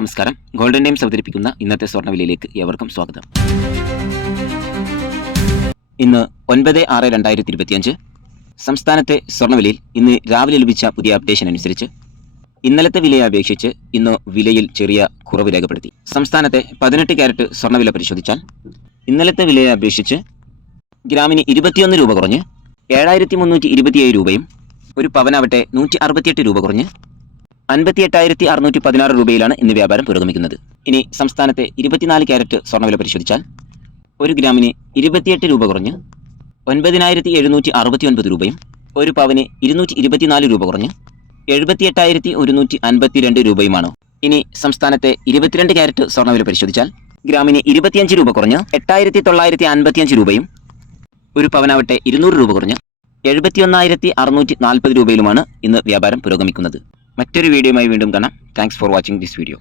നമസ്കാരം. Golden times അവതരിപ്പിക്കുന്ന ഇന്നത്തെ സ്വർണ്ണവിലയിലേക്ക് ഏവർക്കും സ്വാഗതം. ഇന്ന് 9/6/2025 സംസ്ഥാനത്തെ സ്വർണ്ണവിലയിൽ ഇന്ന് രാവിലെ ലഭിച്ച പുതിയ അപ്ഡേഷൻ അനുസരിച്ച് ഇന്നലത്തെ വിലയെ അപേക്ഷിച്ച് ഇന്ന് വിലയിൽ ചെറിയ കുറവ് രേഖപ്പെടുത്തി. സംസ്ഥാനത്തെ 18 ക്യാരറ്റ് സ്വർണ്ണവില പരിശോധിച്ചാൽ ഇന്നലത്തെ വിലയെ അപേക്ഷിച്ച് ഗ്രാമിന് 21 രൂപ കുറഞ്ഞ് 7327 രൂപയും ഒരു പവനാവട്ടെ 168 രൂപ കുറഞ്ഞ് 58,616 രൂപയിലാണ് ഇന്ന് വ്യാപാരം പുരോഗമിക്കുന്നത്. ഇനി സംസ്ഥാനത്തെ 24 ക്യാരറ്റ് സ്വർണ്ണവില പരിശോധിച്ചാൽ ഒരു ഗ്രാമിന് 28 രൂപ കുറഞ്ഞ് 9,769 രൂപയും ഒരു പവന് 224 രൂപ കുറഞ്ഞ് 78,152 രൂപയുമാണ്. ഇനി സംസ്ഥാനത്തെ 22 ക്യാരറ്റ് സ്വർണ്ണവില പരിശോധിച്ചാൽ ഗ്രാമിന് 25 രൂപ കുറഞ്ഞ് 8,955 രൂപയും ഒരു പവനാവട്ടെ 200 രൂപ കുറഞ്ഞ് 71,640 രൂപയിലുമാണ് ഇന്ന് വ്യാപാരം പുരോഗമിക്കുന്നത്. മറ്റൊരു വീഡിയോയുമായി വീണ്ടും കാണാം. Thanks for watching this video.